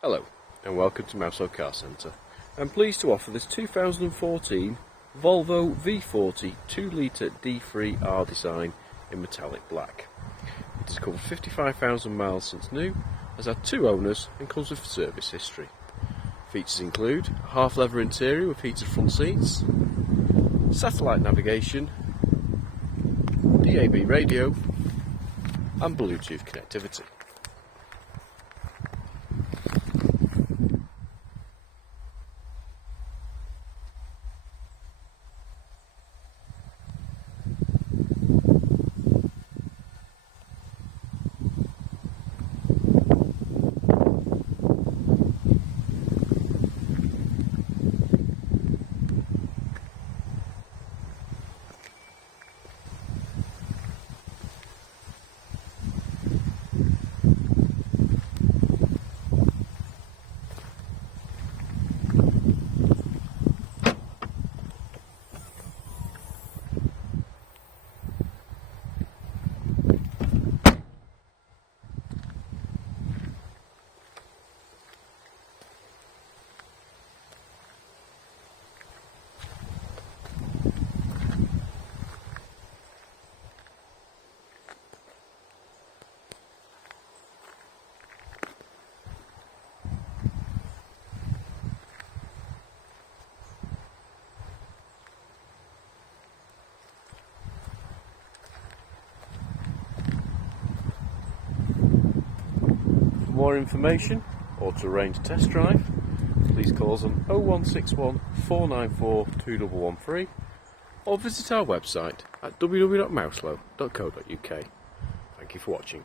Hello and welcome to Mouselow Car Centre. I'm pleased to offer this 2014 Volvo V40 2 litre D3 R-Design in metallic black. It has covered 55,000 miles since new, has had 2 owners and comes with service history. Features include a half leather interior with heated front seats, satellite navigation, DAB radio and Bluetooth connectivity. For more information or to arrange a test drive, please call us on 0161 494 2113 or visit our website at www.mouselow.co.uk. Thank you for watching.